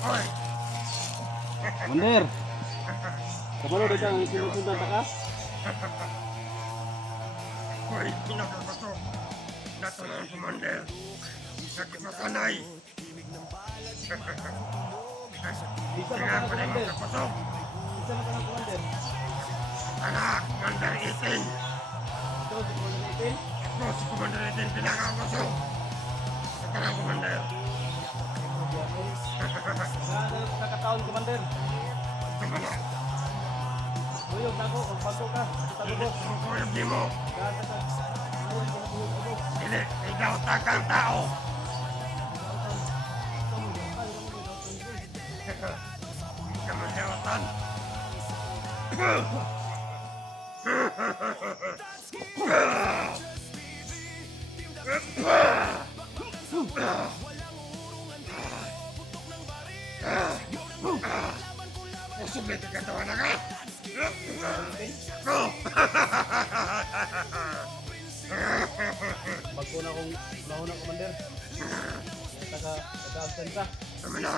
Oy! Commander! Kabalo na siyang sinusundan ta ka? Oy, pinagkakaso! Nato na ang commander! Nakipasanay! Isa Kaya na ko ka na ng commander! magkapasok! Isa na ka ng commander! Anak, Commander 18! Ito si Commander Itin? Ako si Commander 18 pinakakaso! Ito na, commander! Saan na nakataon, Commander? Ito mo na! Buyog na ako, magbago ka. Tago ko. Sumukuyog di mo! Saan ka? Buyog ka na buyog ako. Hindi, ikaw takang tao! Hindi ka magyawatan! Sumit ka tawa na ka! Bago na akong nauna, Commander. Nag-absent ka. Tama na!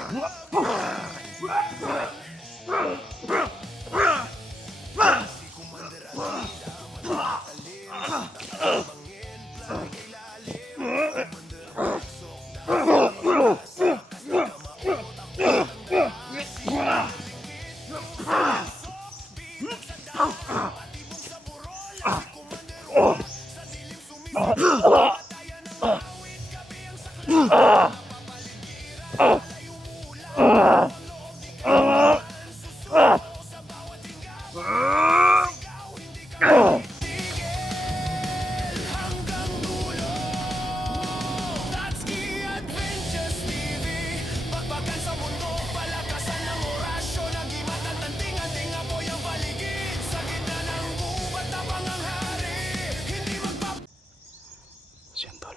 Yan, tol.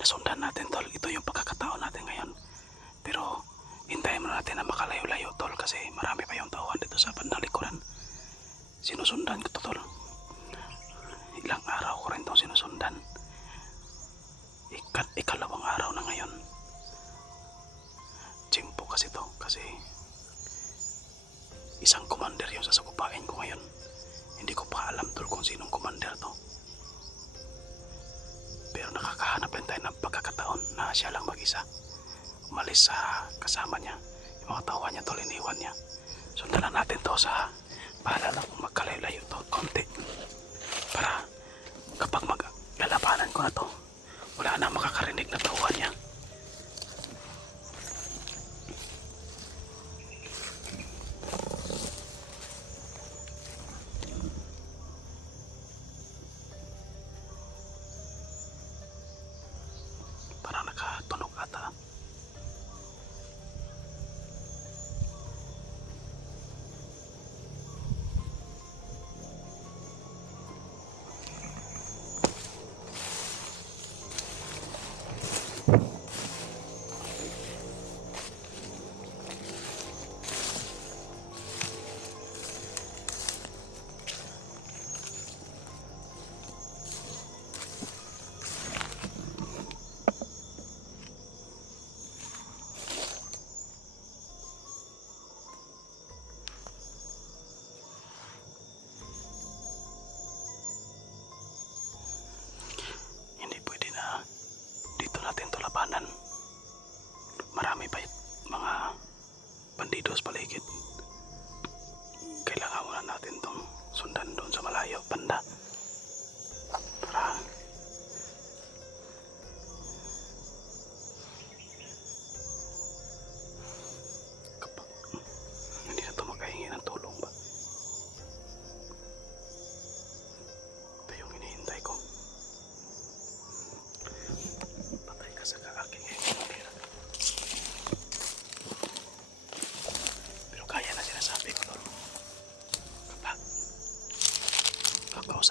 Nasundan natin, tol. Ito yung pagkakataon natin ngayon. Pero hintayin mo natin na makalayo-layo, tol, kasi marami pa yung tauhan dito sa bandang likuran. Sinusundan ko to, tol. Ilang araw ko rin itong sinusundan. Ikalawang araw na ngayon. Tsimpo kasi to, kasi isang commander yung sasagupain ko ngayon. Hindi ko pa alam, tol, kung sinong commander to. Pero nakakahanap rin tayo ng pagkakataon na siya lang mag-isa. Umalis sa kasama niya. Yung mga tawa niya, tol, iniwan niya. Sundan lang natin to sa bahala na kung magkalayo-layo to konti. Para kapag maglalabanan ko na to, wala na makakarinig na tawa niya. Parang nakatunog ata. Hindi pwede na dito natin to labanan. Marami pa mga bandido sa paligid. Kailangan muna natin tong sundan doon sa malayo banda para kapag hindi na to makahingi ng tulong ba. Ito yung hinihintay ko. Patay ka sa kaaking hingin. Pero kaya na sinasabi ko, tol. Kapag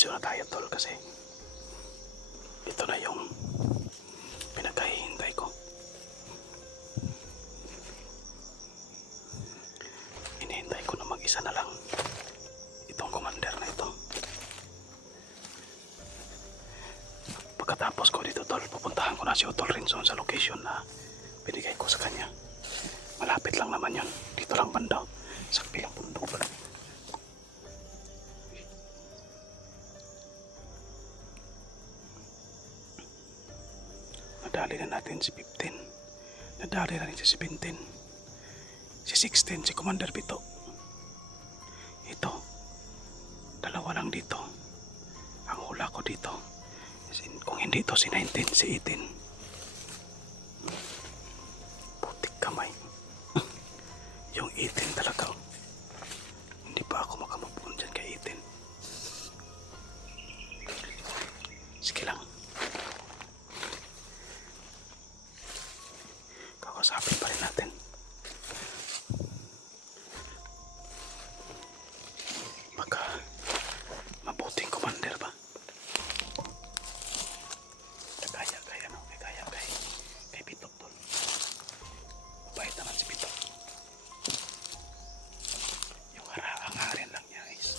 diretso na tayo tol kasi ito na yung pinagkahihintay ko. Hinihintay ko na mag-isa na lang itong commander na ito. Pagkatapos ko dito tol, pupuntahan ko na si Utol Rinson sa location na binigay ko sa kanya. Malapit lang naman yun, dito lang banda sa kabilang bundok pa lang. Nadali na natin si 15. Nadali na rin si 17. Si 16, si Commander Pito. Ito. Dalawa lang dito. Ang hula ko dito. Kung hindi ito si 19, si 18. Putik kamay. Yung 18 talaga. Hindi pa ako makamupun dyan kay 18. Sige lang. Kakasapin pa rin natin. Baka mabuting commander ba? Kaya kay Pitok tol. Mabait naman si Pitok. Yung harang-harin lang niya is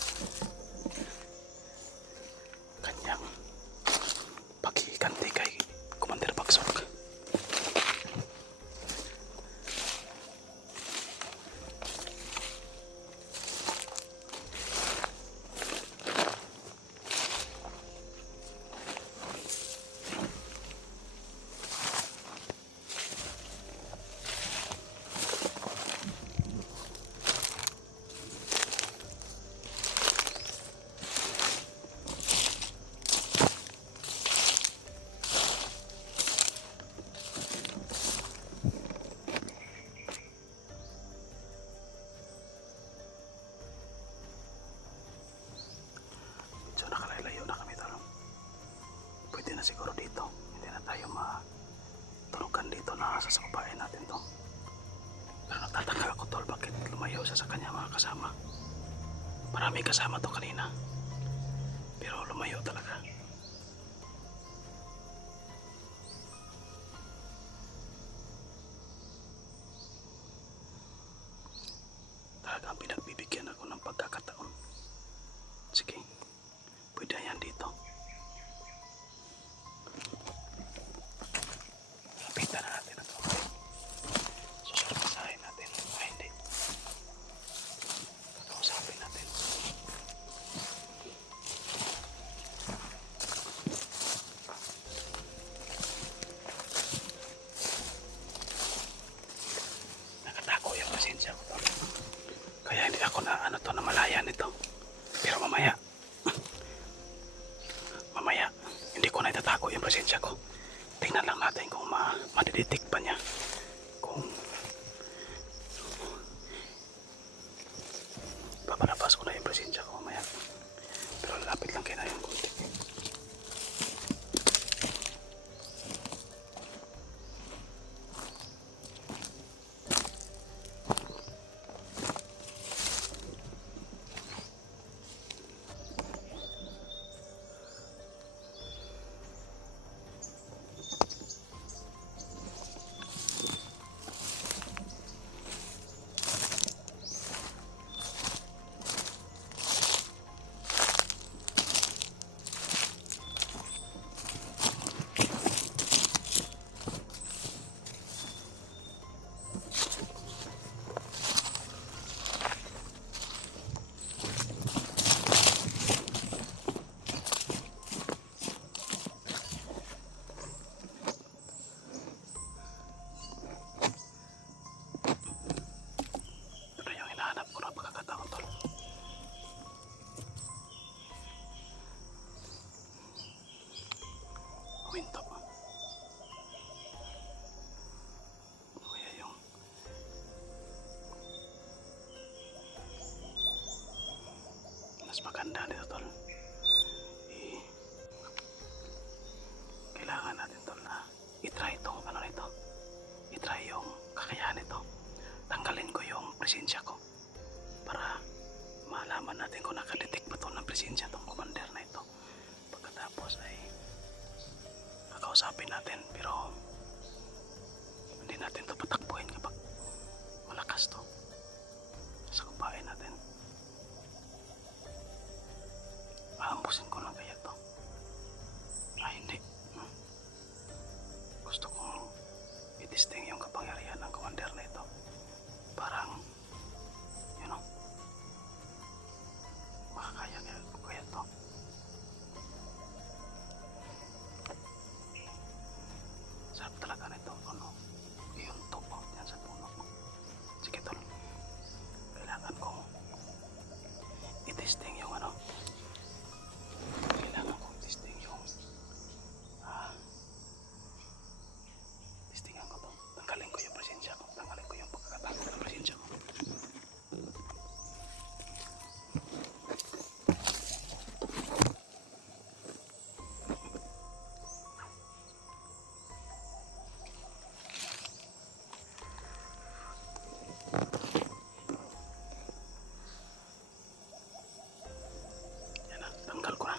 kanyang paghihiganti kay Commander Bagsok. Pwede na siguro dito. Hindi na tayo maturukan dito na sasakupain natin to. Pero nagtataka ako tol, bakit lumayo siya sa kanya mga kasama. Marami kasama to kanina. Pero lumayo talaga. Talagang pinagbibigyan ako ng pagkakataon. Sige, pwede yan dito. Lapitan na natin ito. Susurpasahin natin. Ay, hindi. Kakausapin natin. Nakatako yung pasensya ko. Kaya hindi ako na na malaya nito. Pero mamaya hindi ko na itatago yung presensya ko. Tingnan lang natin kung madidetect pa niya. Kung papalabas ko na yung presensya ko mamaya. Pero lapit lang kaya na yung konti. Kwento. Kaya yung mas maganda nito tol. Kailangan natin tol na itry itong ano nito. Itry yung kakayahan nito. Tanggalin ko yung presensya ko para malaman natin kung nakadetect ba ito ng presensya itong commander na ito. Ayusin ko lang kaya to. Ay, hindi. Gusto kong i-testing yung kapangyarihan ng commander na ito. Parang, you know, makakaya ko kaya to. Sarap talaga nito, ano, yung tubo yan sa puno. Sige tol, kailangan ko i-testing yung ano, kailangan ko i-testing yung testingan ko to. Tanggalin ko yung presensya ko, tanggalin ko yung pagkakatago ng presensya ko. Yan na, tanggal ko na.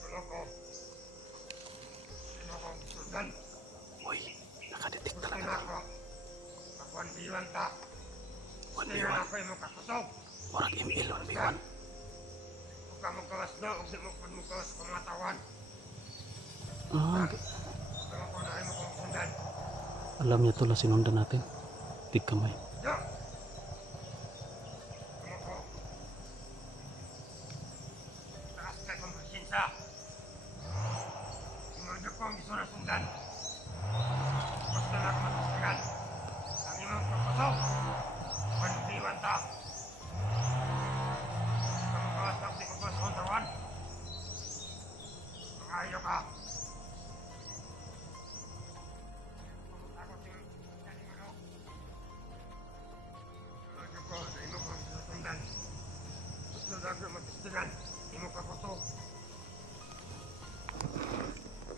Ano ko? Sino kong sundan? Uy, nakadetect Gusto talaga na to. ako. Kakuan ta. Gusto 1v1, na ako yung makakusog. murag ML 1v1. Huwag ka magkawas na. Huwag di mo kung magkawas sa mga tawan. Ah, Ano ko na mo kong sundan? alam niya to na sinundan natin. Tig kamay. Yo! Ano ko? Takas ka kong presensya. Sinundo ko ang gusto na sundan. Gusto na ako matistigan. Ang imong kakusog. Pandiwan ta. Kamakawas na di magkawas sa tawan. Mangayo ka. Ako si Dali Manok. Sinundo ko na imong kong sundan. Gusto na ako matistigan. Imong kakusog.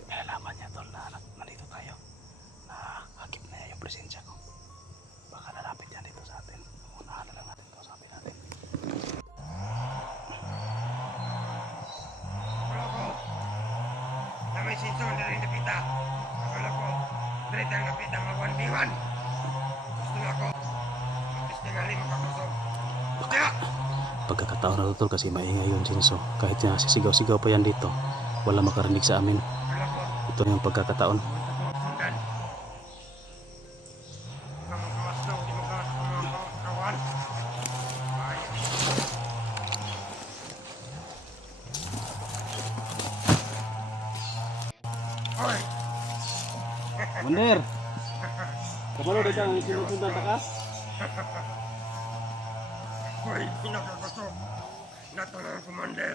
Nalalaman niya tol na nandito tayo. Na hakip na niya yung presensya ko. Baka lalapit yan dito sa atin. Unahan na lang natin to, sabi natin. Akala ko, na may sinsong na rin napita. Akala ko, direct ang napita mga 1v1. Gusto nga ako, magtistingali makakusog. Gusto nga! Pagkakataon na to tol kasi maingay yung Jinso. Kahit na sisigaw-sigaw pa yan dito, wala makarinig sa amin. Akala ko, Ito na yung pagkakataon. sundan. Huwag kang magawas daw, di magawas sa mga kawan. Ay, oy! Commander! Kabalo rin kang sinusundan ta ka? Ako'y pinakakusog. Natulang commander.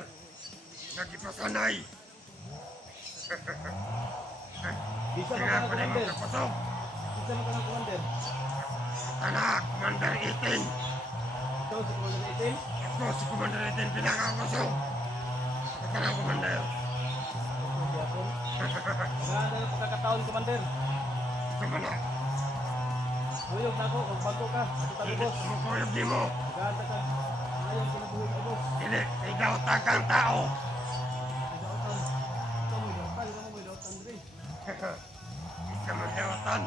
Nagipasanay. Bisa ka Kaya ka ko na yung commander. makakusog. Bisa ka ng commander. Anak, Commander 18. Ikaw si Commander 18. Ako si Commander 18 pinakakusog. Ito na, Commander. Hindi ako. Maganda ng pagkakataon commander. Ito mo na. Huyog na ako kung bago ka. Kita mo boss. Sumukuyog di mo. Maganda ka. Ayaw kinabuhi ka boss. Hindi, ikaw tagang tao. Idautan. Ikaw mo idautan. Ikaw mo idautan rin. Ikaw maghewatan.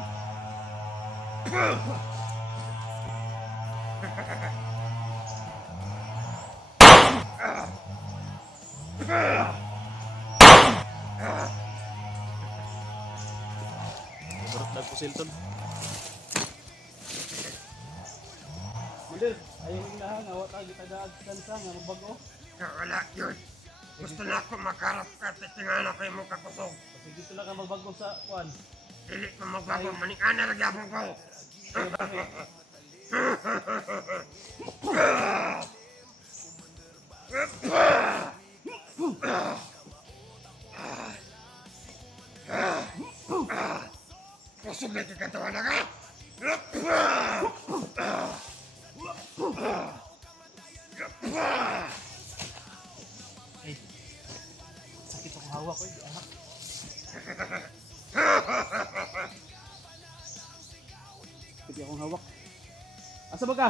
Berot nagpusil ton. Commander, ayaw yung lahat. Awat ang gitagaag kansa nga mabago. Wala yun. Gusto na ako makarap ka at tingan ako yung mukha kusog. Kasi dito lang ka mabago sa kwan. Dili ko magbago, manikana lang yapon ko. Ayaw kami. Kusog na kikatawan na ka. Ay, sakit akong hawak ko. Anak. Sakit akong hawak. Asa ba ka?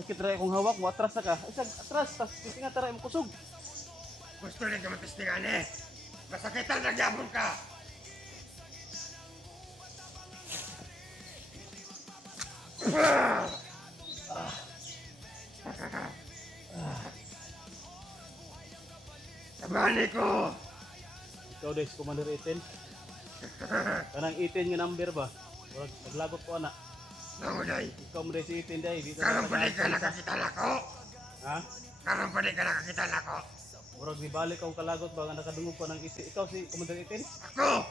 Sakit rin akong hawak mo. Atras na ka. Isa, atras. Tas, titinga taray mo kusog. Gusto rin ka matistingan eh. Masakitan na yapon ka. Gani ko. Ikaw des, Commander 18. Kanang 18 nga number ba? Murag naglagot ko ana. Nanguday. Ikaw mo des si 18 day. Dito Karang sa pa di ka tagaan. nakakita na ko. Ha? Karang pa di ka nakakita na ko. Murag di balik kang kalagot ba nga nakadungog ko ng 18. Ikaw si Commander 18? Ako.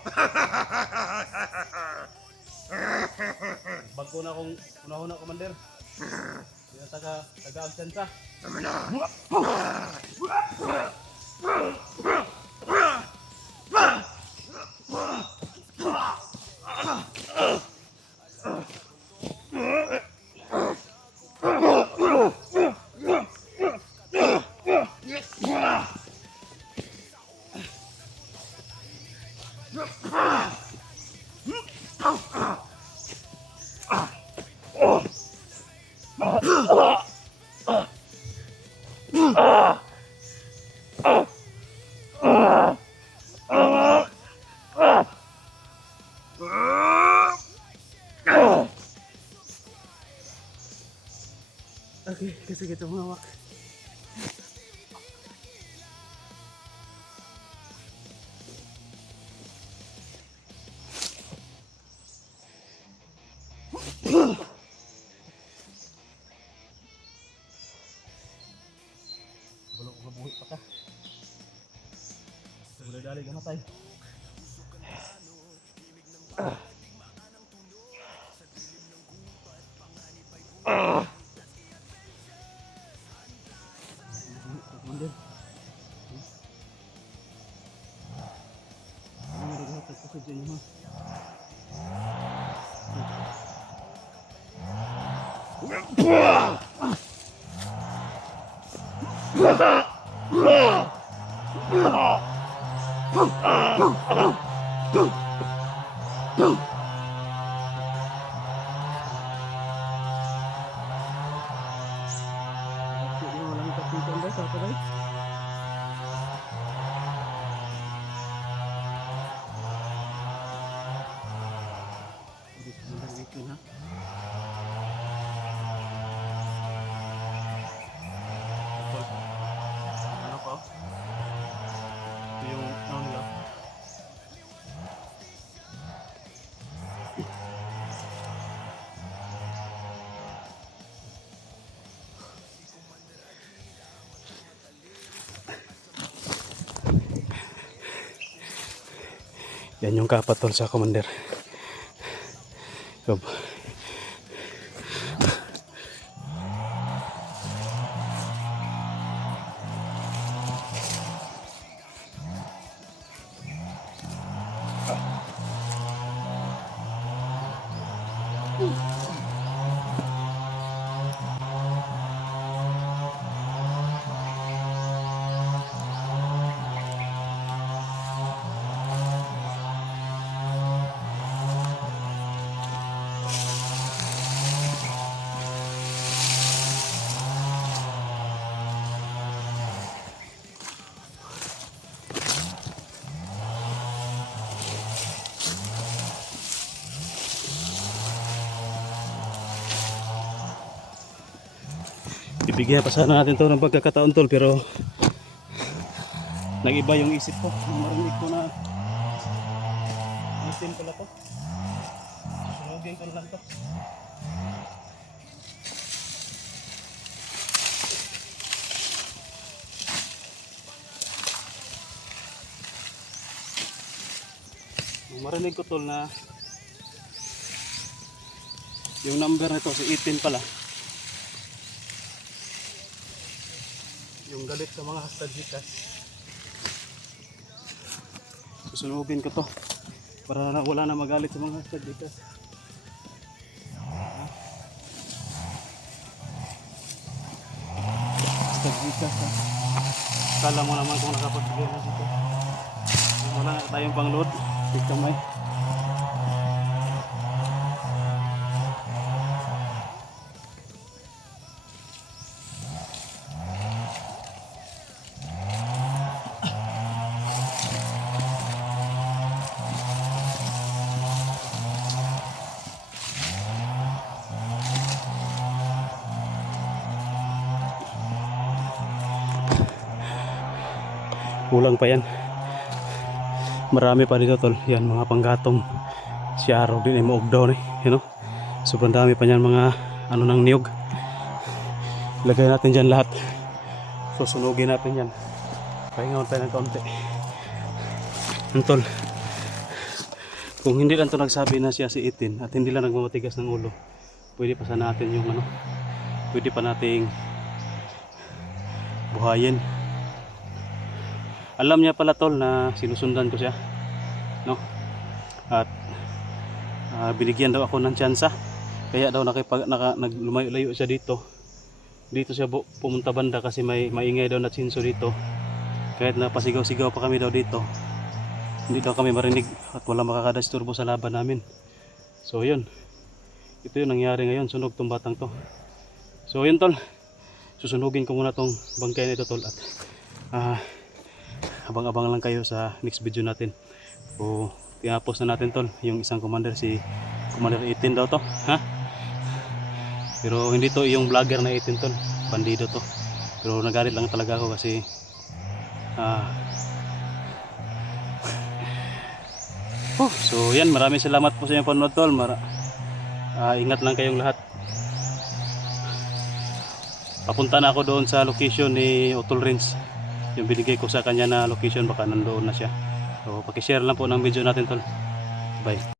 Bago na akong una-una, Commander. Hindi na taga-agsansa. Tama na. Okay, kasi kita mawak. Belum ngebuhi pa ka. Boleh dali ka matay. Commander. Ini udah dapat pekerjaan mah. Dia walang kapitan guys, apa guys? Udah sebentar bikin ha. Ano ko? Ito yung ano nila. Yan yung kapatol sa Commander. Gob. Ibigyan pa sana natin to ng pagkakataon tol, pero nag-iba yung isip ko. Marinig ko na isin pala to. Sunugin ko na lang to. Marinig ko tol na yung number nito si 18 pala. Yung galit sa mga hashtag-jikas. Susunugin ko to para na wala na magalit sa mga hashtag-jikas. Hashtag-jikas ha. Kala mo naman kung nakapagbigay na dito. Wala na tayong pang-load. Tignan mo eh. kulang pa yan. Marami pa dito tol. Yan mga panggatong si araw din ay maugdaw eh. You know? Sobrang dami pa yan mga ano ng niyog. Lagay natin dyan lahat. Susunugin natin yan. Pahinga tayo ng kaunti. Tol, kung hindi lang to nagsabi na siya si Itin at hindi lang nagmamatigas ng ulo, pwede pa sana natin yung ano, pwede pa nating buhayin. Alam niya pala tol na sinusundan ko siya, no? At binigyan daw ako ng tsansa, kaya daw naglumayo-layo siya dito. Dito siya pumunta banda kasi may maingay daw na tsinso dito. Kahit napasigaw-sigaw pa kami daw dito, hindi daw kami marinig at wala makakadisturbo sa laban namin. So yun, ito yung nangyari ngayon, sunog tong batang to. So yun tol, susunugin ko muna tong bangkay na ito tol. At abang-abang lang kayo sa next video natin. So tinapos na natin tol, yung isang commander, si Commander 18 daw to, ha? Pero hindi to yung vlogger na 18 tol, bandido to. Pero nagalit lang talaga ako kasi so yan, maraming salamat po sa inyong panonood tol. Ingat lang kayong lahat. Papunta na ako doon sa location ni Otol Rins. Yung binigay ko sa kanya na location, baka nandoon na siya. So pakishare lang po ng video natin tol. Bye.